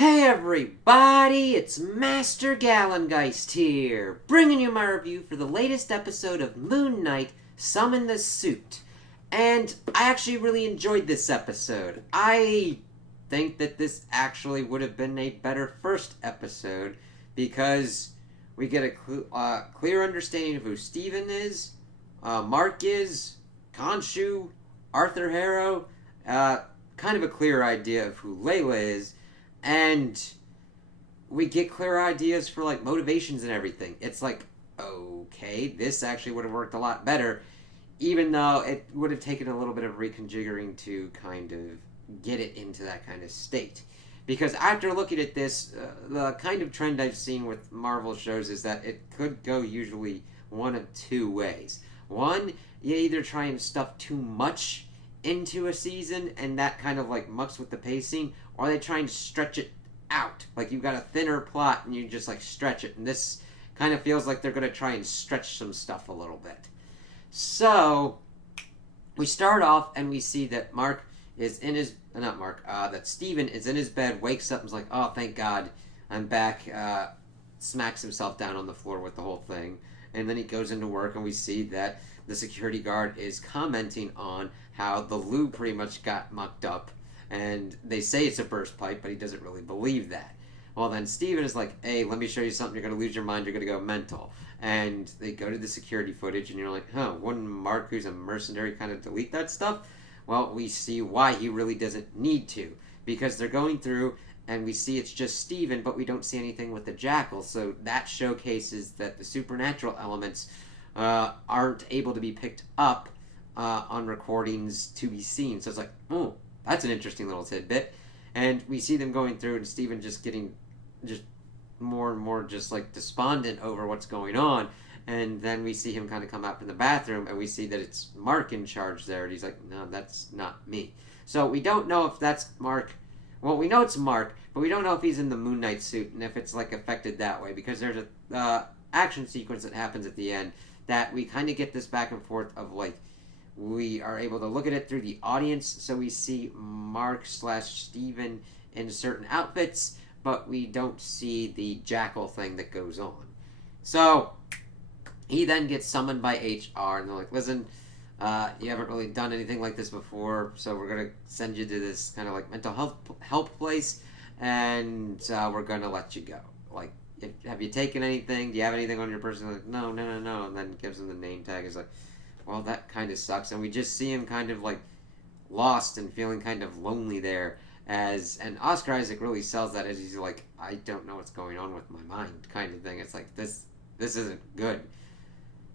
Hey everybody, it's Master Gallengeist here, bringing you my review for the latest episode of Moon Knight Summon the Suit. And I actually really enjoyed this episode. I think that this actually would have been a better first episode because we get a clear understanding of who Steven is, Mark is, Khonshu, Arthur Harrow, kind of a clear idea of who Layla is, and we get clear ideas for like motivations and everything. It's like, okay, this actually would have worked a lot better, even though it would have taken a little bit of reconfiguring to kind of get it into that kind of state. Because after looking at this, the kind of trend I've seen with Marvel shows is that it could go usually one of two ways. One, you either try and stuff too much into a season and that kind of like mucks with the pacing, or they try and stretch it out. Like you've got a thinner plot and you just like stretch it, and this kind of feels like they're going to try and stretch some stuff a little bit. So we start off and we see that Mark is in his not Mark that Steven is in his bed, wakes up and is like, oh thank God I'm back, smacks himself down on the floor with the whole thing, and then he goes into work and we see that the security guard is commenting on how the loo pretty much got mucked up, and they say it's a burst pipe, but he doesn't really believe that. Well, then Steven is like, hey, let me show you something. You're going to lose your mind. You're going to go mental. And they go to the security footage, and you're like, huh, wouldn't Mark, who's a mercenary, kind of delete that stuff? Well, we see why he really doesn't need to, because they're going through, and we see it's just Steven, but we don't see anything with the Jackal, so that showcases that the supernatural elements aren't able to be picked up on recordings to be seen. So it's like, oh, that's an interesting little tidbit. And we see them going through, and Steven just getting just more and more just like despondent over what's going on. And then we see him kind of come up in the bathroom, and we see that it's Mark in charge there, and he's like, no, that's not me. So we don't know if that's Mark. Well, we know it's Mark, but we don't know if he's in the Moon Knight suit and if it's like affected that way, because there's a action sequence that happens at the end that we kind of get this back and forth of like, we are able to look at it through the audience, so we see Mark / Steven in certain outfits, but we don't see the Jackal thing that goes on. So he then gets summoned by HR, and they're like, listen, you haven't really done anything like this before, so we're going to send you to this kind of like mental health place, and we're going to let you go. Like, have you taken anything? Do you have anything on your person? Like, no. And then gives him the name tag. He's like, well, that kind of sucks. And we just see him kind of like lost and feeling kind of lonely there. And Oscar Isaac really sells that as he's like, I don't know what's going on with my mind kind of thing. It's like, this isn't good.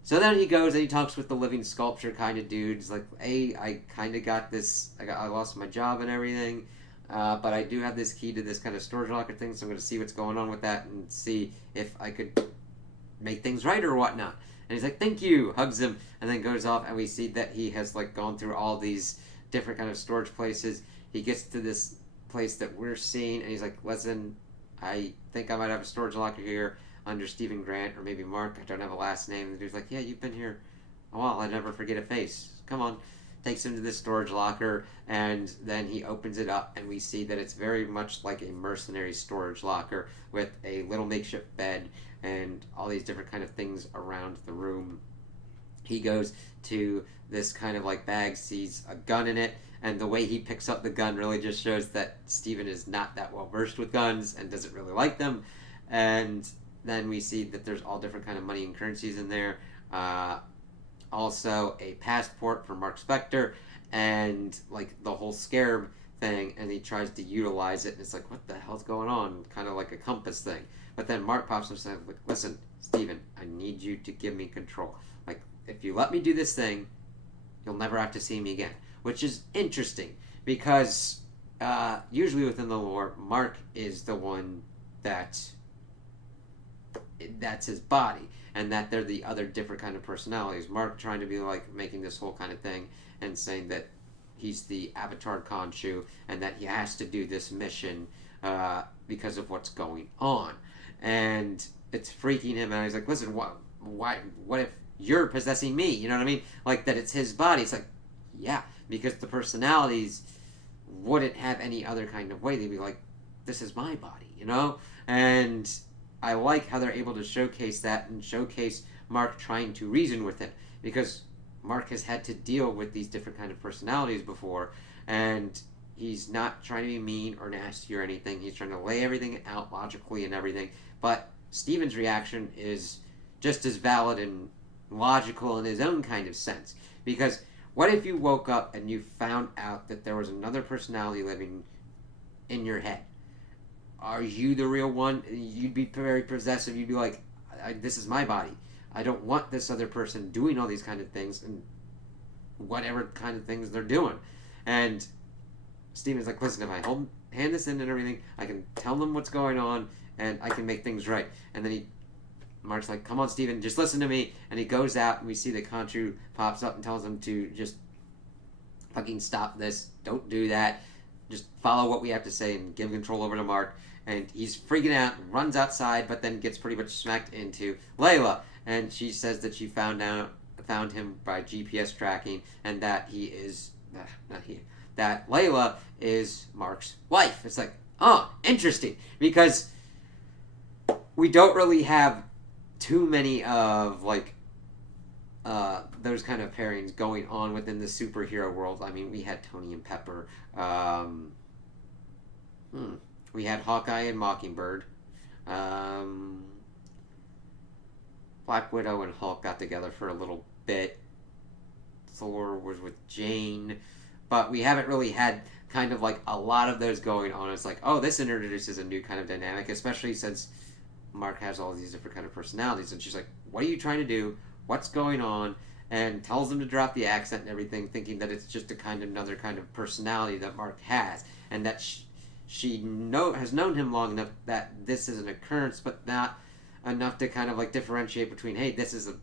So then he goes and he talks with the living sculpture kind of dude. He's like, hey, I kind of got this. I lost my job and everything. But I do have this key to this kind of storage locker thing, so I'm going to see what's going on with that and see if I could make things right or whatnot. And he's like, thank you, hugs him, and then goes off, and we see that he has like gone through all these different kind of storage places. He gets to this place that we're seeing, and he's like, listen, I think I might have a storage locker here under Stephen Grant, or maybe Mark, I don't have a last name. And the dude's like, yeah, you've been here a while, I never forget a face. Come on. Takes him to this storage locker, and then he opens it up, and we see that it's very much like a mercenary storage locker with a little makeshift bed and all these different kind of things around the room. He goes to this kind of like bag, sees a gun in it, and the way he picks up the gun really just shows that Steven is not that well versed with guns and doesn't really like them. And then we see that there's all different kind of money and currencies in there. Also a passport for Mark Spector, and like the whole scarab thing, and he tries to utilize it, and it's like, what the hell's going on? Kind of like a compass thing. But then Mark pops up and says, like, listen, Steven, I need you to give me control. Like, if you let me do this thing, you'll never have to see me again. Which is interesting, because usually within the lore, Mark is the one that's his body, and that they're the other different kind of personalities. Mark trying to be like making this whole kind of thing and saying that he's the Avatar Khonshu and that he has to do this mission because of what's going on, and it's freaking him out. He's like, listen, what if you're possessing me? You know what I mean? Like that it's his body. It's like, yeah, because the personalities wouldn't have any other kind of way. They'd be like, this is my body, you know? And I like how they're able to showcase that and showcase Mark trying to reason with it, because Mark has had to deal with these different kind of personalities before, and he's not trying to be mean or nasty or anything. He's trying to lay everything out logically and everything. But Steven's reaction is just as valid and logical in his own kind of sense. Because what if you woke up and you found out that there was another personality living in your head? Are you the real one? You'd be very possessive. You'd be like, this is my body. I don't want this other person doing all these kind of things and whatever kind of things they're doing. And Steven's like, listen, if I hand this in and everything, I can tell them what's going on and I can make things right. And then Mark's like, come on, Steven, just listen to me. And he goes out and we see that Khonshu pops up and tells him to just fucking stop this. Don't do that. Just follow what we have to say and give control over to Mark. And he's freaking out, runs outside, but then gets pretty much smacked into Layla. And she says that she found him by GPS tracking, and that that Layla is Mark's wife. It's like, oh, interesting, because we don't really have too many of those kind of pairings going on within the superhero world. I mean, we had Tony and Pepper. We had Hawkeye and Mockingbird. Black Widow and Hulk got together for a little bit. Thor was with Jane. But we haven't really had kind of like a lot of those going on. It's like, oh, this introduces a new kind of dynamic, especially since Mark has all these different kind of personalities. And she's like, what are you trying to do? What's going on? And tells him to drop the accent and everything, thinking that it's just another kind of personality that Mark has. And that she has known him long enough that this is an occurrence, but not enough to kind of like differentiate between, hey, this is a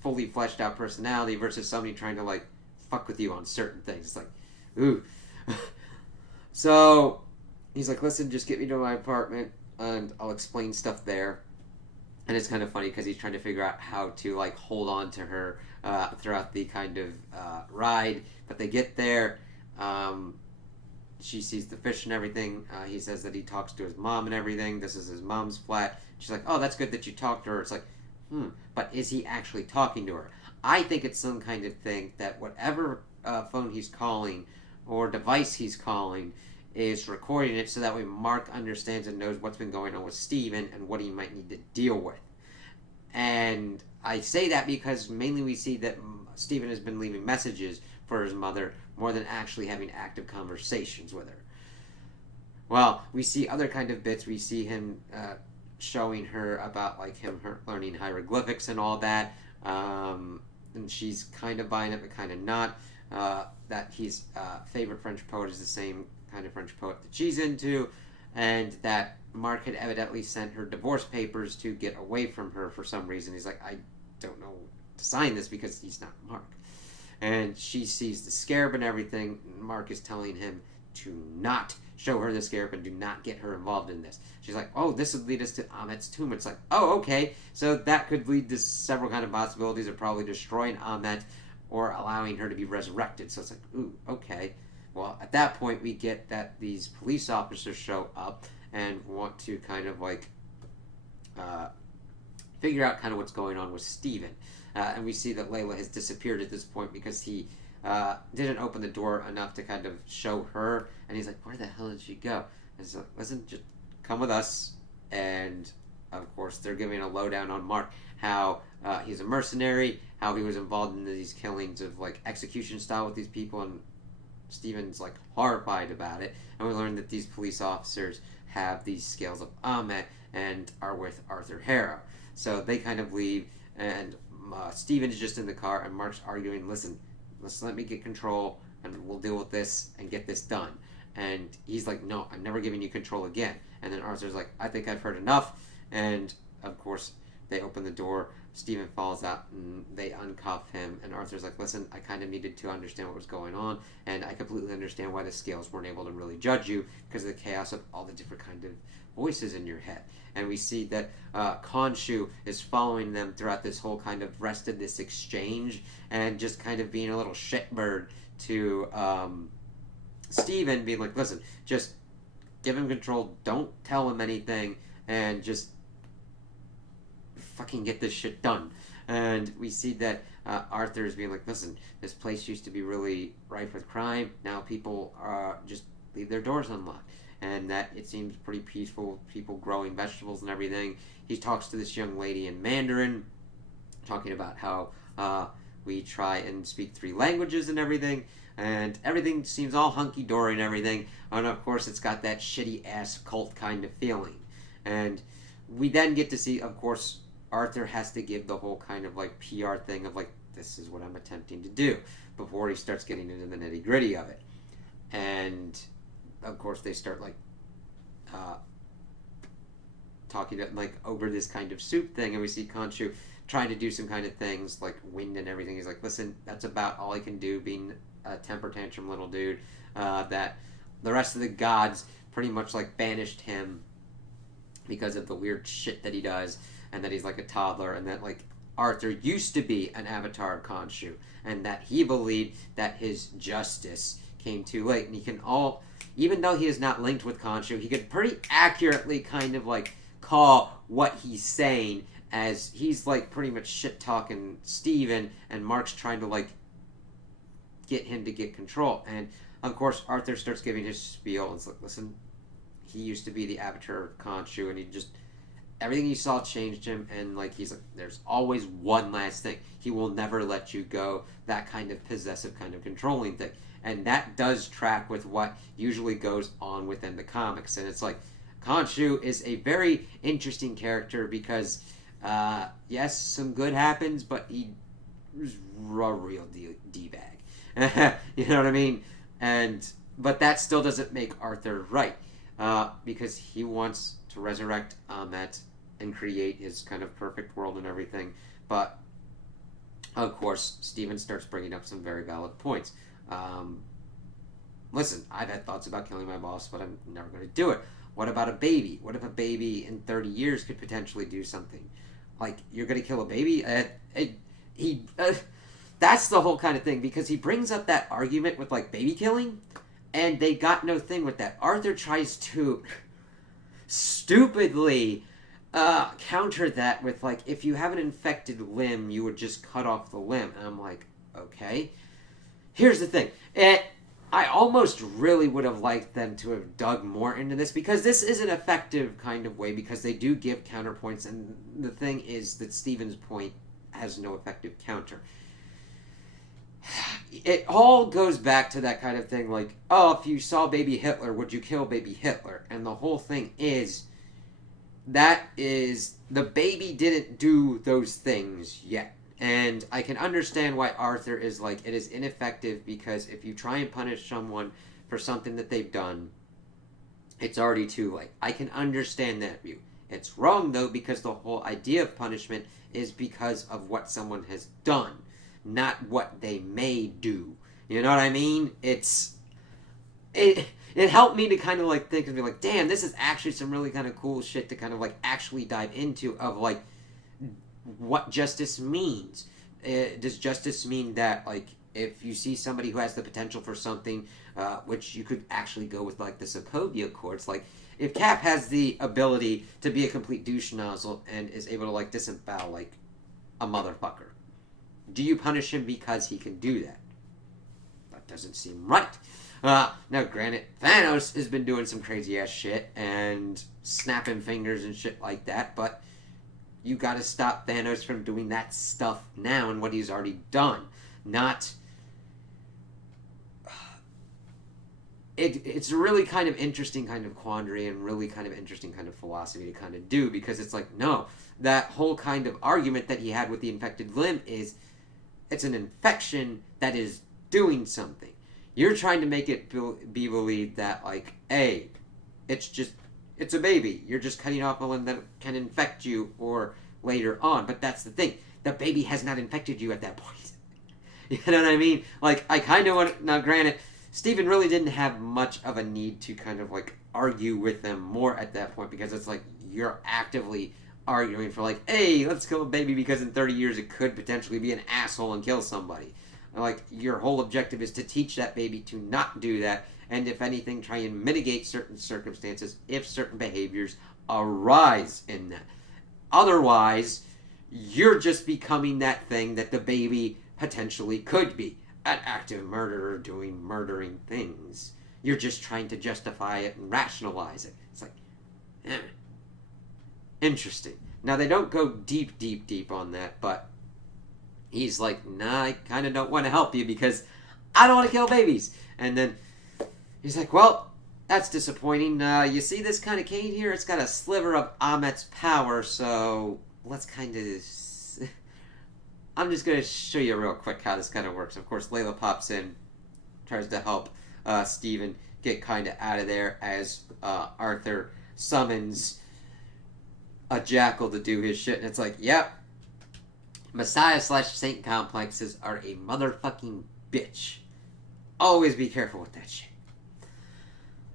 fully fleshed out personality versus somebody trying to like fuck with you on certain things. It's like, ooh. So he's like, listen, just get me to my apartment and I'll explain stuff there. And it's kind of funny because he's trying to figure out how to like hold on to her throughout the kind of ride. But they get there. She sees the fish and everything. He says that he talks to his mom and everything. This is his mom's flat. She's like, oh, that's good that you talked to her. It's like, but is he actually talking to her? I think it's some kind of thing that whatever phone he's calling or device he's calling is recording it, so that way Mark understands and knows what's been going on with Steven and what he might need to deal with. And I say that because mainly we see that Steven has been leaving messages for his mother more than actually having active conversations with her. Well, we see other kind of bits. We see him showing her about like her learning hieroglyphics and all that. And she's kind of buying it, but kind of not. That his favorite French poet is the same kind of French poet that she's into, and that Mark had evidently sent her divorce papers to get away from her for some reason. He's like, I don't know to sign this because he's not Mark. And she sees the scarab and everything. Mark is telling him to not show her the scarab and do not get her involved in this. She's like, oh, this would lead us to Ahmet's tomb. It's like, oh, okay. So that could lead to several kind of possibilities of probably destroying Ahmet or allowing her to be resurrected. So it's like, ooh, okay. Well, at that point, we get that these police officers show up and want to kind of like figure out kind of what's going on with Steven. And we see that Layla has disappeared at this point because he didn't open the door enough to kind of show her. And he's like, where the hell did she go? And he's like, listen, just come with us. And, of course, they're giving a lowdown on Mark, how he's a mercenary, how he was involved in these killings of, like, execution style with these people, and Steven's, like, horrified about it. And we learn that these police officers have these scales of Ahmet and are with Arthur Harrow. So they kind of leave, and Steven's just in the car, and Mark's arguing, listen, let me get control, and we'll deal with this and get this done. And he's like, no, I'm never giving you control again. And then Arthur's like, I think I've heard enough. And, of course, they open the door. Steven falls out, and they uncuff him. And Arthur's like, listen, I kind of needed to understand what was going on, and I completely understand why the scales weren't able to really judge you because of the chaos of all the different kind of voices in your head. And we see that Khonshu is following them throughout this whole kind of rest of this exchange and just kind of being a little shitbird to Steven, being like, listen, just give him control, don't tell him anything, and just fucking get this shit done. And we see that Arthur is being like, listen, this place used to be really rife with crime. Now people just leave their doors unlocked. And that it seems pretty peaceful, people growing vegetables and everything. He talks to this young lady in Mandarin, talking about how we try and speak 3 languages and everything. And everything seems all hunky-dory and everything. And of course, it's got that shitty-ass cult kind of feeling. And we then get to see, of course, Arthur has to give the whole kind of like PR thing of like, this is what I'm attempting to do, before he starts getting into the nitty-gritty of it. And of course they start like talking like over this kind of soup thing, and we see Khonshu trying to do some kind of things like wind and everything. He's like, listen, that's about all I can do, being a temper tantrum little dude, that the rest of the gods pretty much like banished him because of the weird shit that he does, and that he's like a toddler, and that like Arthur used to be an avatar of Khonshu, and that he believed that his justice came too late. And he can all, even though he is not linked with Khonshu, he could pretty accurately kind of like call what he's saying, as he's like pretty much shit talking Steven, and Mark's trying to like get him to get control. And of course Arthur starts giving his spiel, and it's like, listen, he used to be the avatar of Khonshu, and he just, everything he saw changed him, and like he's like, there's always one last thing, he will never let you go, that kind of possessive kind of controlling thing. And that does track with what usually goes on within the comics. And it's like, Khonshu is a very interesting character because yes, some good happens, but he was a real D-bag. You know what I mean? But that still doesn't make Arthur right, because he wants to resurrect Ammit and create his kind of perfect world and everything. But of course, Steven starts bringing up some very valid points. Listen, I've had thoughts about killing my boss, but I'm never going to do it. What about a baby? What if a baby in 30 years could potentially do something? Like, you're going to kill a baby? That's the whole kind of thing, because he brings up that argument with, like, baby killing, and they got no thing with that. Arthur tries to stupidly counter that with, like, if you have an infected limb, you would just cut off the limb. And I'm like, okay. Here's the thing. I almost really would have liked them to have dug more into this, because this is an effective kind of way, because they do give counterpoints, and the thing is that Steven's point has no effective counter. It all goes back to that kind of thing, like, oh, if you saw baby Hitler, would you kill baby Hitler? And the whole thing is, that is, the baby didn't do those things yet. And I can understand why Arthur is like, it is ineffective, because if you try and punish someone for something that they've done, it's already too late. I can understand that view. It's wrong, though, because the whole idea of punishment is because of what someone has done, not what they may do. You know what I mean? It helped me to kind of like think and be like, damn, this is actually some really kind of cool shit to kind of like actually dive into, of like, what justice means. Does justice mean that, like, if you see somebody who has the potential for something, which you could actually go with, like, the Sokovia courts, like, if Cap has the ability to be a complete douche nozzle and is able to, like, disembowel, like, a motherfucker, do you punish him because he can do that? That doesn't seem right. Now, granted, Thanos has been doing some crazy-ass shit and snapping fingers and shit like that, but you gotta stop Thanos from doing that stuff now and what he's already done. Not... It's a really kind of interesting kind of quandary and really kind of interesting kind of philosophy to kind of do, because it's like, no, that whole kind of argument that he had with the infected limb is, it's an infection that is doing something. You're trying to make it be believed that, like, hey, it's a baby. You're just cutting off a limb that can infect you or later on. But that's the thing. The baby has not infected you at that point. You know what I mean? Like, I kind of want... Now, granted, Steven really didn't have much of a need to kind of, like, argue with them more at that point, because it's like, you're actively arguing for, like, hey, let's kill a baby because in 30 years it could potentially be an asshole and kill somebody. Like, your whole objective is to teach that baby to not do that, and if anything, try and mitigate certain circumstances if certain behaviors arise in that. Otherwise, you're just becoming that thing that the baby potentially could be, an active murderer doing murdering things. You're just trying to justify it and rationalize it. It's like, interesting. Now, they don't go deep on that, but he's like, nah, I kind of don't want to help you because I don't want to kill babies. And then he's like, well, that's disappointing. You see this kind of cane here? It's got a sliver of Amet's power, so let's kind of... I'm just going to show you real quick how this kind of works. Of course, Layla pops in, tries to help Steven get kind of out of there as Arthur summons a jackal to do his shit. And it's like, yep, Messiah/Saint complexes are a motherfucking bitch. Always be careful with that shit.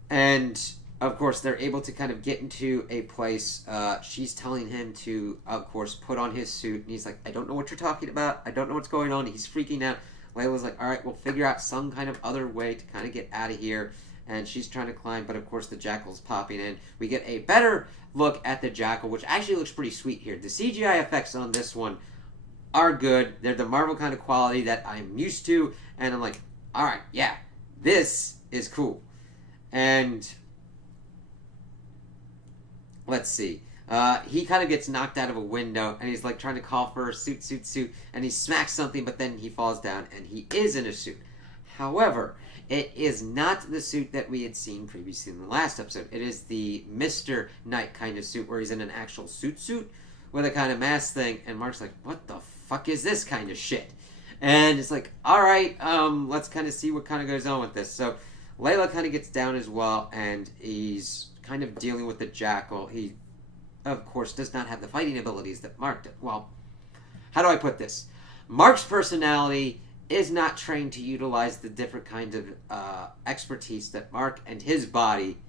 And, of course, they're able to kind of get into a place. She's telling him to, of course, put on his suit. And he's like, I don't know what you're talking about. I don't know what's going on. He's freaking out. Layla's like, all right, we'll figure out some kind of other way to kind of get out of here. And she's trying to climb, but, of course, the jackal's popping in. We get a better look at the jackal, which actually looks pretty sweet here. The CGI effects on this one are good. They're the Marvel kind of quality that I'm used to. And I'm like, all right, yeah, this is cool. And let's see. He kind of gets knocked out of a window, and he's like trying to call for a suit, and he smacks something, but then he falls down, and he is in a suit. However, it is not the suit that we had seen previously in the last episode. It is the Mr. Knight kind of suit, where he's in an actual suit with a kind of mask thing, and Mark's like, what the fuck is this kind of shit? And it's like, alright, let's kind of see what kind of goes on with this. So, Layla kind of gets down as well, and he's kind of dealing with the jackal. He, of course, does not have the fighting abilities that Mark did. Well, how do I put this? Mark's personality is not trained to utilize the different kind of expertise that Mark and his body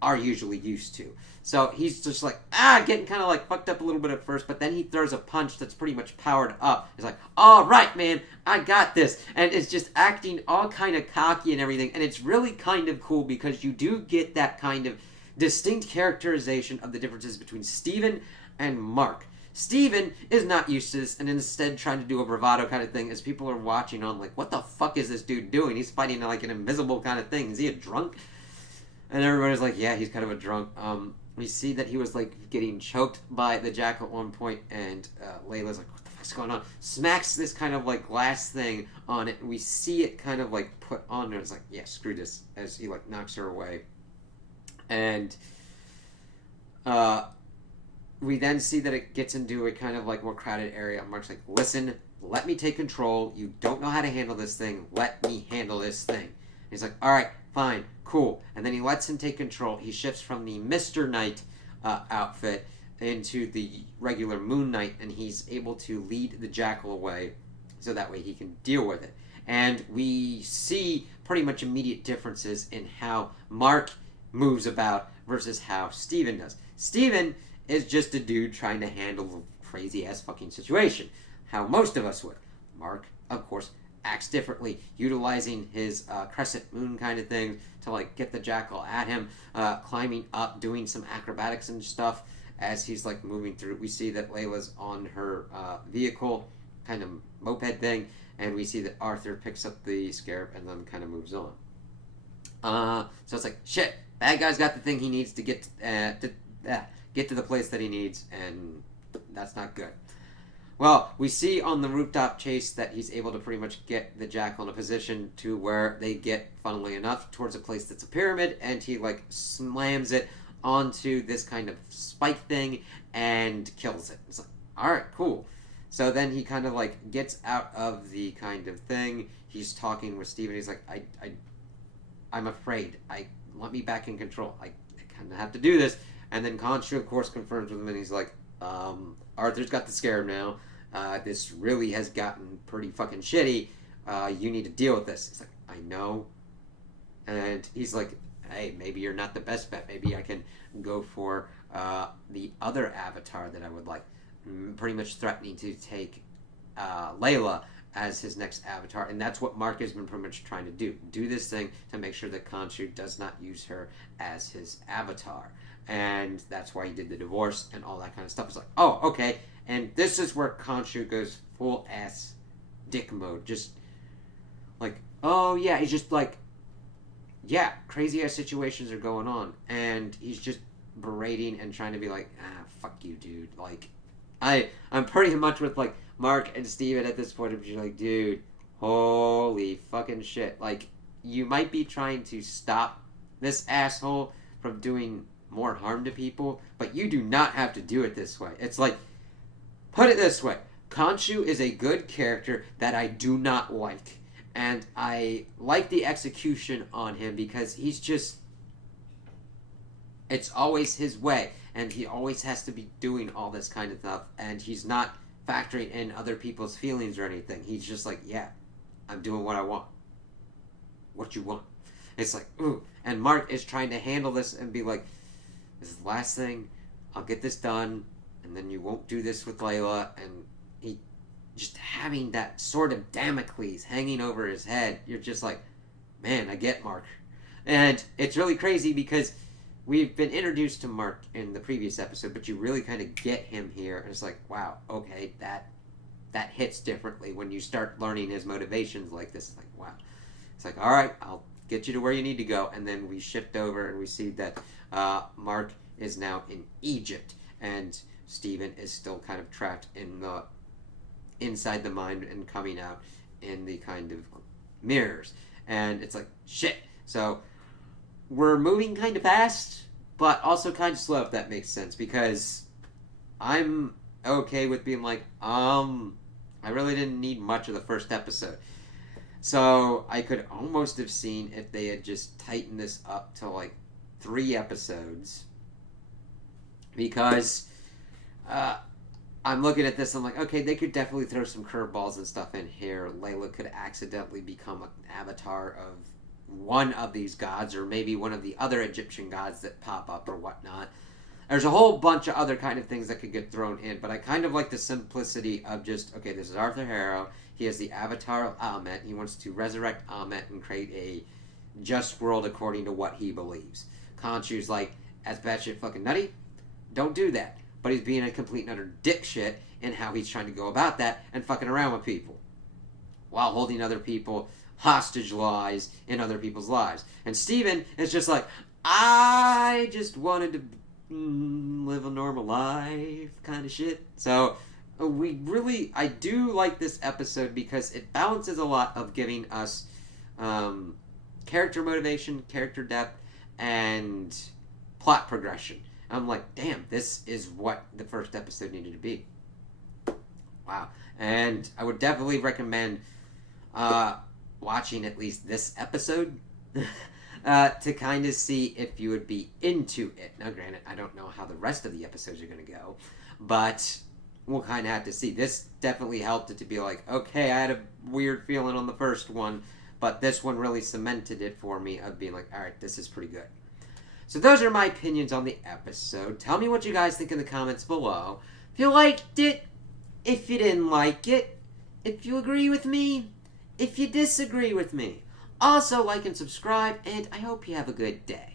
are usually used to. So he's just like, getting kind of like fucked up a little bit at first, but then he throws a punch that's pretty much powered up. He's like, all right, man, I got this. And it's just acting all kind of cocky and everything. And it's really kind of cool because you do get that kind of distinct characterization of the differences between Steven and Mark. Steven is not used to this and instead trying to do a bravado kind of thing as people are watching on like, what the fuck is this dude doing? He's fighting like an invisible kind of thing. Is he a drunk? And everybody's like, yeah, he's kind of a drunk. We see that he was like getting choked by the jackal at one point, and Layla's like, what the fuck's going on? Smacks this kind of like glass thing on it, and we see it kind of like put on there. It's like, yeah, screw this, as he like knocks her away. And we then see that it gets into a kind of like more crowded area. Mark's like, listen, let me take control. You don't know how to handle this thing. Let me handle this thing. And he's like, all right, fine, cool. And then he lets him take control. He shifts from the Mr. Knight outfit into the regular Moon Knight, and he's able to lead the jackal away so that way he can deal with it. And we see pretty much immediate differences in how Mark moves about versus how Steven does. Steven is just a dude trying to handle a crazy-ass fucking situation, how most of us would. Mark, of course, acts differently, utilizing his crescent moon kind of thing to like get the jackal at him, climbing up, doing some acrobatics and stuff as he's like moving through. We see that Layla's on her vehicle, kind of moped thing, and we see that Arthur picks up the scarab and then kind of moves on. So it's like, shit, bad guy's got the thing he needs to get to the place that he needs, and that's not good. Well, we see on the rooftop chase that he's able to pretty much get the jackal in a position to where they get, funnily enough, towards a place that's a pyramid, and he, like, slams it onto this kind of spike thing and kills it. It's like, alright, cool. So then he kind of, like, gets out of the kind of thing. He's talking with Steven. He's like, I'm afraid. Let me back in control. I kind of have to do this. And then Khonshu, of course, confirms with him, and he's like, Arthur's got the scarab now. This really has gotten pretty fucking shitty. You need to deal with this. He's like, I know. And he's like, hey, maybe you're not the best bet. Maybe I can go for the other avatar that I would like. Pretty much threatening to take Layla as his next avatar, and that's what Mark has been pretty much trying to do this thing to make sure that Khonshu does not use her as his avatar. And that's why he did the divorce and all that kind of stuff. It's like, oh, okay. And this is where Khonshu goes full ass dick mode. Just like, oh yeah, he's just like, yeah, crazy ass situations are going on, and he's just berating and trying to be like, fuck you, dude. Like, I'm pretty much with like Mark and Steven at this point. I'm just like, dude, holy fucking shit. Like, you might be trying to stop this asshole from doing more harm to people, but you do not have to do it this way. It's like, put it this way, Khonshu is a good character that I do not like, and I like the execution on him because he's just, it's always his way, and he always has to be doing all this kind of stuff, and he's not factoring in other people's feelings or anything. He's just like, yeah, I'm doing what I want. What you want. It's like, ooh. And Mark is trying to handle this and be like, this is the last thing, I'll get this done, and then you won't do this with Layla, and he just having that sword of Damocles hanging over his head. You're just like, man, I get Mark. And it's really crazy because we've been introduced to Mark in the previous episode, but you really kind of get him here, and it's like, wow, okay, that hits differently when you start learning his motivations like this. It's like, wow. It's like, all right, I'll get you to where you need to go. And then we shift over and we see that Mark is now in Egypt, and Steven is still kind of trapped in the inside the mind and coming out in the kind of mirrors. And it's like, shit. So we're moving kind of fast, but also kind of slow, if that makes sense, because I'm okay with being like, I really didn't need much of the first episode. So I could almost have seen if they had just tightened this up to like 3 episodes, because I'm looking at this, I'm like, okay, they could definitely throw some curveballs and stuff in here. Layla could accidentally become an avatar of one of these gods, or maybe one of the other Egyptian gods that pop up or whatnot. There's a whole bunch of other kind of things that could get thrown in, but I kind of like the simplicity of just, okay, this is Arthur Harrow. He has the avatar of Ammit. He wants to resurrect Ammit and create a just world according to what he believes. Khonshu's like, that's batshit fucking nutty. Don't do that. But he's being a complete and utter dipshit in how he's trying to go about that and fucking around with people, while holding other people hostage lies in other people's lives. And Steven is just like, I just wanted to live a normal life kind of shit. So I do like this episode because it balances a lot of giving us character motivation, character depth, and plot progression. I'm like, damn, this is what the first episode needed to be. Wow. And I would definitely recommend watching at least this episode to kind of see if you would be into it. Now, granted, I don't know how the rest of the episodes are going to go, but we'll kind of have to see. This definitely helped it to be like, okay, I had a weird feeling on the first one, but this one really cemented it for me of being like, all right, this is pretty good. So those are my opinions on the episode. Tell me what you guys think in the comments below. If you liked it, if you didn't like it, if you agree with me, if you disagree with me. Also, like and subscribe, and I hope you have a good day.